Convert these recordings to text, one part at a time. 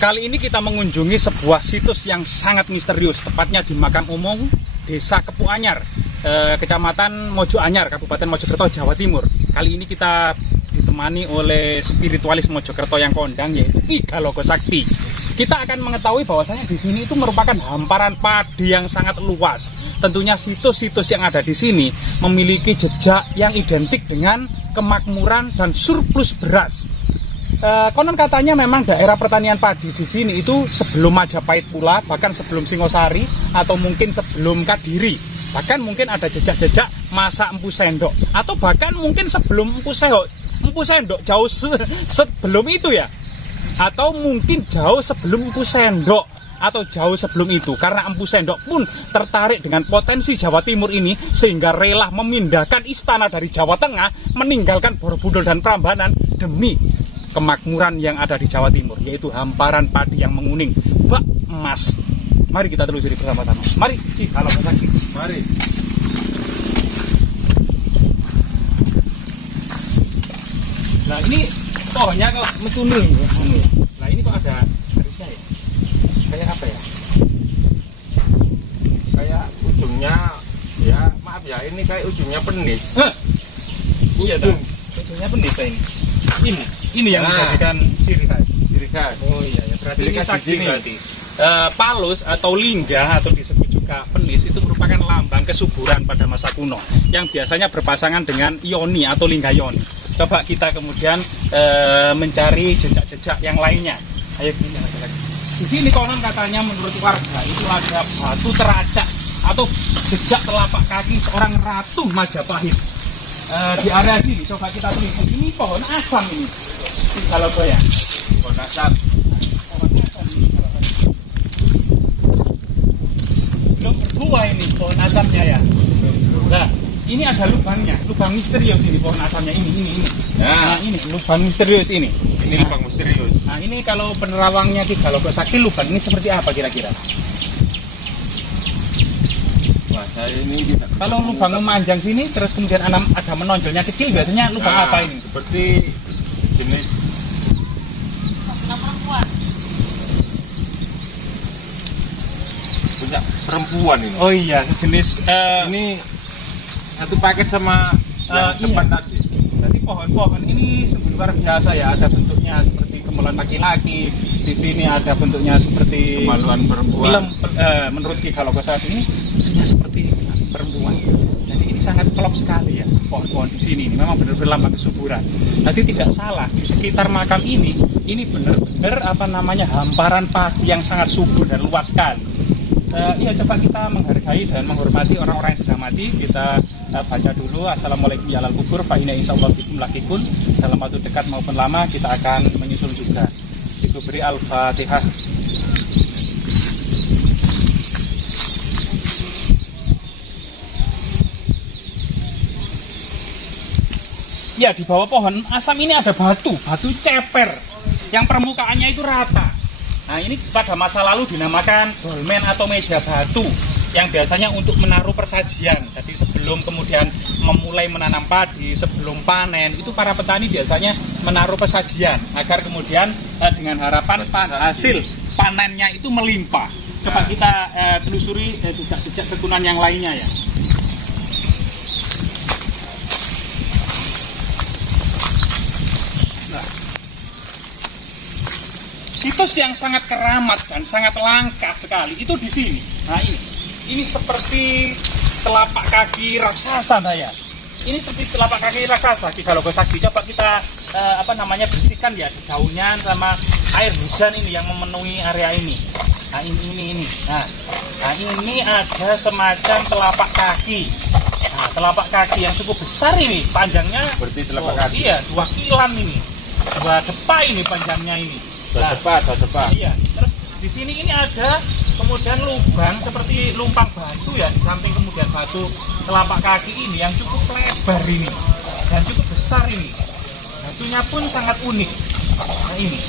Kali ini kita mengunjungi sebuah situs yang sangat misterius, tepatnya di Makam Umum Desa Kepu Anyar, Kecamatan Mojo Anyar, Kabupaten Mojokerto, Jawa Timur. Kali ini kita ditemani oleh spiritualis Mojokerto yang kondang, yaitu Ki Galogo Sakti. Kita akan mengetahui bahwasanya di sini itu merupakan hamparan padi yang sangat luas. Tentunya situs-situs yang ada di sini memiliki jejak yang identik dengan kemakmuran dan surplus beras. Konon katanya memang daerah pertanian padi di sini itu sebelum Majapahit pula, bahkan sebelum Singosari atau mungkin sebelum Kadiri. Bahkan mungkin ada jejak-jejak masa Empu Sendok, atau bahkan mungkin sebelum Empu Sendok jauh sebelum itu ya. Atau mungkin jauh sebelum Empu Sendok, atau jauh sebelum itu, karena Empu Sendok pun tertarik dengan potensi Jawa Timur ini sehingga rela memindahkan istana dari Jawa Tengah, meninggalkan Borobudur dan Prambanan demi kemakmuran yang ada di Jawa Timur, yaitu hamparan padi yang menguning bak emas. Mari kita telusuri bersama-sama. Mari, kalau Sakti. Mari. Nah, ini pohonnya kok mencunil ya. Nah, ini kok ada garisnya ya? Kayak apa ya? Kayak ujungnya, ya maaf ya, ini kayak ujungnya penis. Iya dong. Ujungnya penis ini. Ini yang menjadikan ciri khas. Ciri khas. Oh iya ya, berarti ini sakti berarti. Palus atau lingga atau disebut juga penis itu merupakan lambang kesuburan pada masa kuno yang biasanya berpasangan dengan yoni atau lingga yoni. Coba kita kemudian mencari jejak-jejak yang lainnya. Ayo kita lagi. Di sini konon katanya menurut warga itu ada batu teracak atau jejak telapak kaki seorang ratu Majapahit. Di area sini coba kita tulis. Ini pohon asam ini. Kalau ya. Pohon asam. Belum berbuah ini pohon asamnya ya. Nah, ini ada lubangnya, lubang misterius ini pohon asamnya ini. Nah, ini lubang misterius ini. Ini lubang misterius. Nah, ini kalau penerawangnya Ki Galogo Sakti, lubang ini seperti apa kira-kira? Wah, saya ini tidak. Kalau lubang memanjang sini terus kemudian ada menonjolnya kecil, biasanya lubang apa ini? Seperti jenis perempuan. punya perempuan ini. Oh iya, sejenis ini satu paket sama yang depan iya. tadi. Jadi pohon-pohon ini sungguh luar biasa ya, ada bentuknya seperti kemaluan laki-laki, di sini ada bentuknya seperti Kemaluan perempuan. Menurut Ki Galogo Sakti ini bentuknya seperti perempuan. Jadi ini sangat klop sekali ya, pohon-pohon di sini ini memang benar-benar lambang kesuburan. Nanti tidak salah, di sekitar makam ini benar-benar hamparan padi yang sangat subur dan luas sekali. Ya, coba kita menghargai dan menghormati orang-orang yang sudah mati. Kita baca dulu Assalamualaikum ya alal kubur fa inna insyaallah bikum lakikun. Dalam waktu dekat maupun lama kita akan menyusul juga. Diberi Al-Fatihah. Ya, di bawah pohon asam ini ada batu ceper yang permukaannya itu rata. Nah, ini pada masa lalu dinamakan dolmen atau meja batu yang biasanya untuk menaruh persajian. Jadi sebelum kemudian memulai menanam padi, sebelum panen, itu para petani biasanya menaruh persajian agar kemudian dengan harapan hasil panennya itu melimpah. Coba kita telusuri jejak-jejak keturunan yang lainnya ya. Situs yang sangat keramat dan sangat langka sekali itu di sini. Nah, ini seperti telapak kaki raksasa ya. Ini seperti telapak kaki raksasa Ki Galogo Sakti. Coba kita bersihkan ya daunnya sama air hujan ini yang memenuhi area ini. Nah, ini. Nah, ini ada semacam telapak kaki. Nah, telapak kaki yang cukup besar ini, panjangnya Seperti telapak kaki. Iya, 2 kilan ini. 2 depa ini panjangnya ini. Nah, depan. Iya, terus di sini ini ada kemudian lubang seperti lumpang batu ya, di samping kemudian batu telapak kaki ini yang cukup lebar ini dan cukup besar ini. Batunya pun sangat unik. Nah, ini.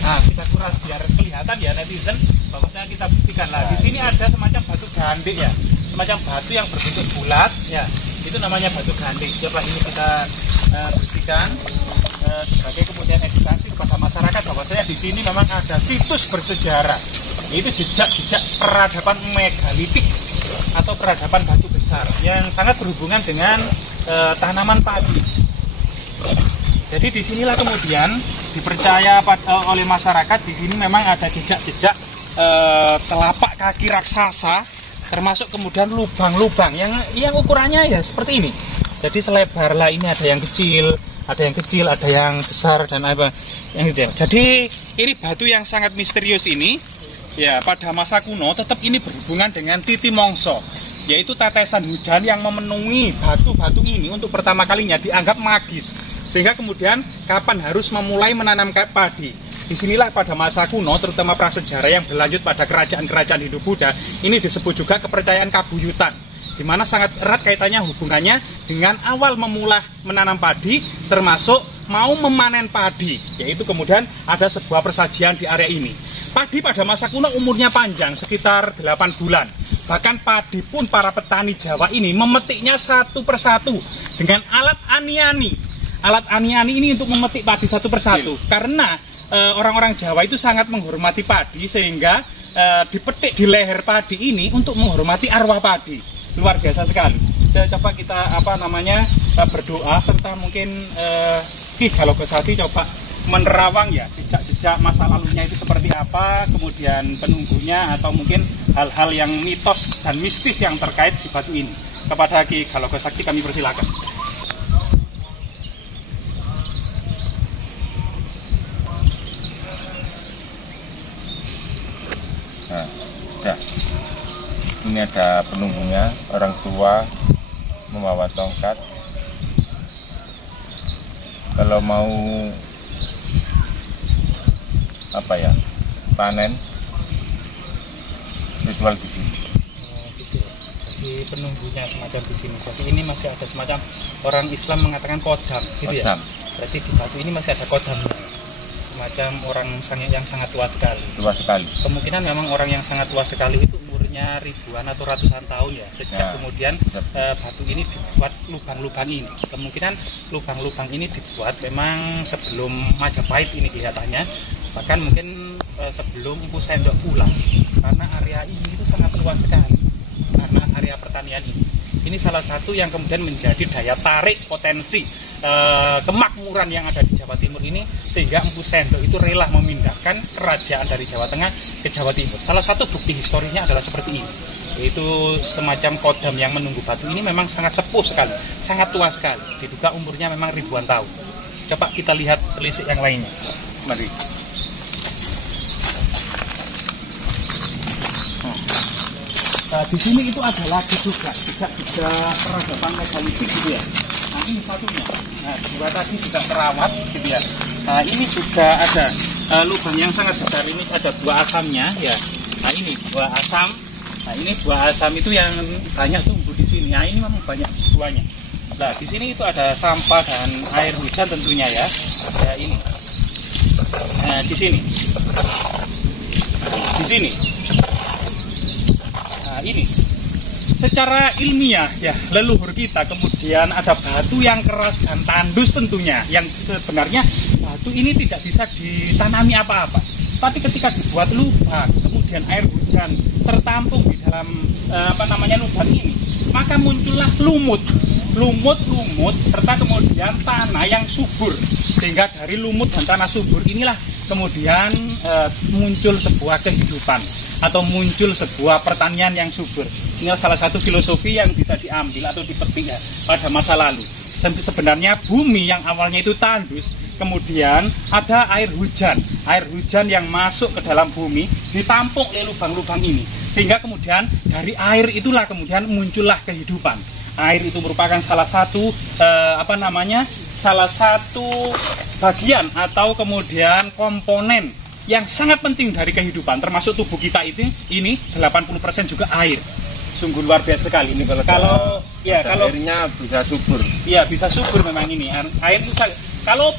Nah, kita kuras biar kelihatan ya netizen, bahwasanya kita buktikan lah. Di sini ada semacam batu gandik ya, semacam batu yang berbentuk bulat ya. Itu namanya batu gandik. Coba ini kita bersihkan. sebagai kemudian edukasi kepada masyarakat bahwasanya di sini memang ada situs bersejarah, yaitu jejak-jejak peradaban megalitik atau peradaban batu besar yang sangat berhubungan dengan tanaman padi. Jadi disinilah kemudian dipercaya oleh masyarakat di sini memang ada jejak-jejak telapak kaki raksasa, termasuk kemudian lubang-lubang yang ukurannya ya seperti ini. Jadi selebar lah, ini ada yang kecil, ada yang besar dan apa yang kecil. Jadi ini batu yang sangat misterius ini ya, pada masa kuno tetap ini berhubungan dengan titi mongso, yaitu tetesan hujan yang memenuhi batu-batu ini untuk pertama kalinya dianggap magis. Sehingga kemudian kapan harus memulai menanam padi. Disinilah pada masa kuno, terutama prasejarah yang berlanjut pada kerajaan-kerajaan Hindu Buddha, ini disebut juga kepercayaan kabuyutan, di mana sangat erat kaitannya hubungannya dengan awal memulai menanam padi, termasuk mau memanen padi, yaitu kemudian ada sebuah persajian di area ini. Padi pada masa kuno umurnya panjang, sekitar 8 bulan. Bahkan padi pun para petani Jawa ini memetiknya satu persatu dengan alat ani-ani. Alat ani-ani ini untuk memetik padi satu persatu, karena orang-orang Jawa itu sangat menghormati padi, sehingga dipetik di leher padi ini untuk menghormati arwah padi. Luar biasa sekali. Coba kita berdoa, serta mungkin Ki Galogosati coba menerawang ya jejak-jejak masa lalunya itu seperti apa, kemudian penunggunya atau mungkin hal-hal yang mitos dan mistis yang terkait di batu ini. Kepada Ki Galogosati kami persilakan. Nah, sudah. Ini ada penunggunya, orang tua membawa tongkat. Kalau mau panen, ritual di sini. Gitu. Jadi penunggunya semacam di sini. Jadi ini masih ada semacam, orang Islam mengatakan kodam, gitu ya. Berarti di batu ini masih ada kodamnya. Semacam orang yang sangat tua sekali. Tua sekali. Kemungkinan memang orang yang sangat tua sekali itu umurnya ribuan atau ratusan tahun ya. Sejak kemudian batu ini dibuat lubang-lubang ini. Kemungkinan lubang-lubang ini dibuat memang sebelum Majapahit ini kelihatannya. Bahkan mungkin sebelum Empu Sendok pulang. Karena area ini itu sangat luas sekali. Karena area pertanian ini. Ini salah satu yang kemudian menjadi daya tarik potensi kemakmuran yang ada di Jawa Timur ini, sehingga Empu Sendok itu rela memindahkan kerajaan dari Jawa Tengah ke Jawa Timur. Salah satu bukti historisnya adalah seperti ini, yaitu semacam kodam yang menunggu batu ini memang sangat sepuh sekali, sangat tua sekali, diduga umurnya memang ribuan tahun. Coba kita lihat telisik yang lainnya. Mari. Nah, di sini itu ada lagi juga peradaban megalitik gitu ya. Nah ini satunya. Nah dua tadi juga terawat gitu ya. Nah ini juga ada lubang yang sangat besar, ini ada buah asamnya ya. Nah ini buah asam. Nah ini buah asam itu yang banyak tumbuh di sini. Nah ini memang banyak buahnya. Nah di sini itu ada sampah dan air hujan tentunya ya. Ya ini. Nah di sini. Di sini. Nah ini secara ilmiah ya, leluhur kita kemudian ada batu yang keras dan tandus tentunya, yang sebenarnya batu ini tidak bisa ditanami apa-apa, tapi ketika dibuat lubang kemudian air hujan tertampung di dalam lubang ini, maka muncullah lumut serta kemudian tanah yang subur, sehingga dari lumut dan tanah subur inilah kemudian muncul sebuah kehidupan atau muncul sebuah pertanian yang subur. Ini salah satu filosofi yang bisa diambil atau dipetik ya, pada masa lalu. Sebenarnya bumi yang awalnya itu tandus, kemudian ada air hujan yang masuk ke dalam bumi, ditampung oleh lubang-lubang ini, sehingga kemudian dari air itulah kemudian muncullah kehidupan. Air itu merupakan salah satu salah satu bagian atau kemudian komponen yang sangat penting dari kehidupan, termasuk tubuh kita ini 80% juga air. Sungguh luar biasa sekali ini. Kalau airnya bisa subur. Iya, bisa subur memang ini. Air itu Kalau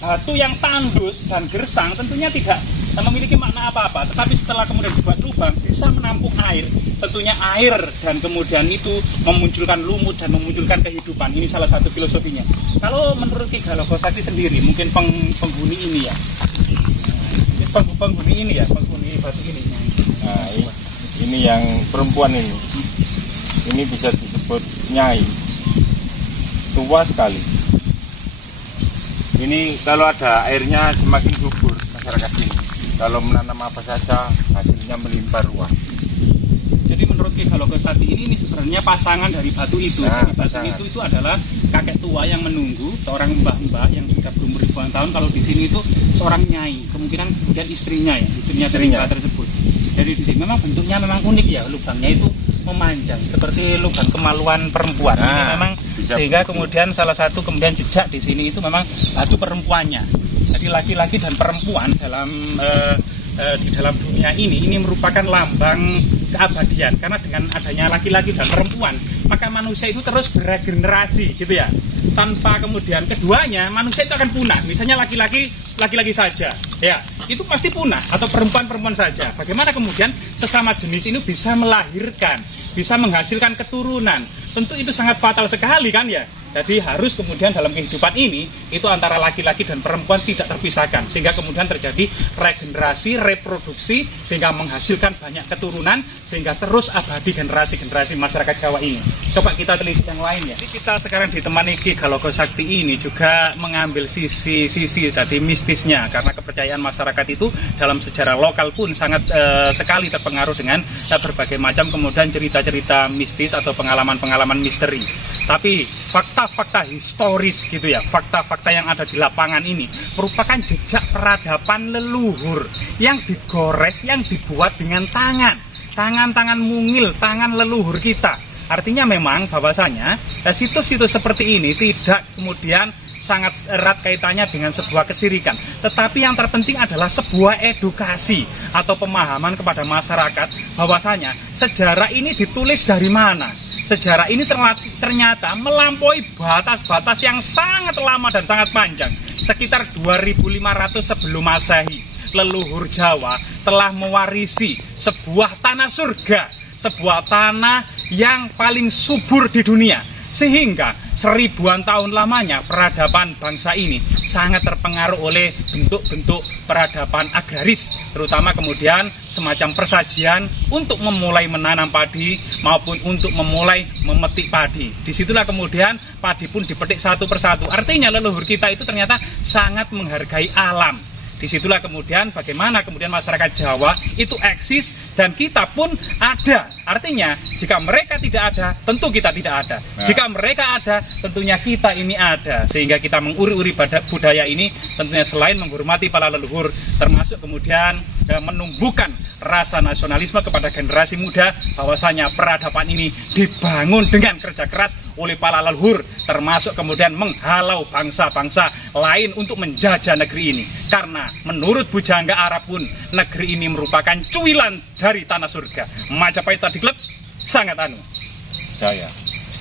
batu yang tandus dan gersang tentunya tidak memiliki makna apa-apa, tetapi setelah kemudian dibuat lubang bisa menampung air. Tentunya air dan kemudian itu memunculkan lumut dan memunculkan kehidupan. Ini salah satu filosofinya. Kalau menurut Ki Galogosakti sendiri, mungkin penghuni ini ya, penghuni ini ya, penghuni batu ini. Nah, ini yang perempuan ini bisa disebut nyai, tua sekali. Ini kalau ada airnya semakin subur masyarakat ini. Kalau menanam apa saja hasilnya melimpah ruah. Jadi menurut Ki Galogosakti ini sebenarnya pasangan dari batu itu. Nah, Jadi batu itu adalah kakek tua yang menunggu, seorang mbah-mbah yang sudah berumur ribuan tahun. Kalau di sini itu seorang nyai, kemungkinan kemudian istrinya dari mbah tersebut. Jadi di sini memang bentuknya memang unik ya, lubangnya itu memanjang seperti lubang kemaluan perempuan. Ini memang sehingga kemudian salah satu kemudian jejak di sini itu memang batu perempuannya. Jadi laki-laki dan perempuan di dalam dunia ini merupakan lambang keabadian, karena dengan adanya laki-laki dan perempuan maka manusia itu terus beregenerasi gitu ya. Tanpa kemudian keduanya manusia itu akan punah. Misalnya laki-laki saja ya, itu pasti punah, atau perempuan saja. Bagaimana kemudian sesama jenis ini bisa melahirkan, bisa menghasilkan keturunan? Tentu itu sangat fatal sekali kan ya. Jadi harus kemudian dalam kehidupan ini itu antara laki-laki dan perempuan tidak terpisahkan, sehingga kemudian terjadi regenerasi, reproduksi, sehingga menghasilkan banyak keturunan, sehingga terus abadi generasi-generasi masyarakat Jawa ini. Coba kita telisik yang lain ya. Jadi kita sekarang ditemani Ki Galogosakti ini juga mengambil sisi tadi mistisnya, karena kepercayaan masyarakat itu dalam sejarah lokal pun sangat sekali terpengaruh dengan berbagai macam kemudian cerita-cerita mistis atau pengalaman-pengalaman misteri. Tapi fakta historis gitu ya, fakta-fakta yang ada di lapangan ini merupakan jejak peradaban leluhur yang digores, yang dibuat dengan tangan mungil, tangan leluhur kita. Artinya memang bahwasanya situs-situs seperti ini tidak kemudian sangat erat kaitannya dengan sebuah kesirikan, tetapi yang terpenting adalah sebuah edukasi atau pemahaman kepada masyarakat bahwasanya sejarah ini ditulis dari mana. Sejarah ini ternyata melampaui batas-batas yang sangat lama dan sangat panjang. Sekitar 2500 sebelum Masehi, leluhur Jawa telah mewarisi sebuah tanah surga, sebuah tanah yang paling subur di dunia. Sehingga seribuan tahun lamanya peradaban bangsa ini sangat terpengaruh oleh bentuk-bentuk peradaban agraris, terutama kemudian semacam persajian untuk memulai menanam padi maupun untuk memulai memetik padi. Disitulah kemudian padi pun dipetik satu persatu. Artinya leluhur kita itu ternyata sangat menghargai alam. Disitulah kemudian bagaimana kemudian masyarakat Jawa itu eksis dan kita pun ada. Artinya jika mereka tidak ada, tentu kita tidak ada. Jika mereka ada, tentunya kita ini ada. Sehingga kita menguri-uri budaya ini tentunya selain menghormati para leluhur, termasuk kemudian menumbuhkan rasa nasionalisme kepada generasi muda, bahwasanya peradaban ini dibangun dengan kerja keras oleh para leluhur, termasuk kemudian menghalau bangsa-bangsa lain untuk menjajah negeri ini. Karena menurut Bujangga Arab pun negeri ini merupakan cuilan dari tanah surga. Majapahit tadi klub sangat Jaya.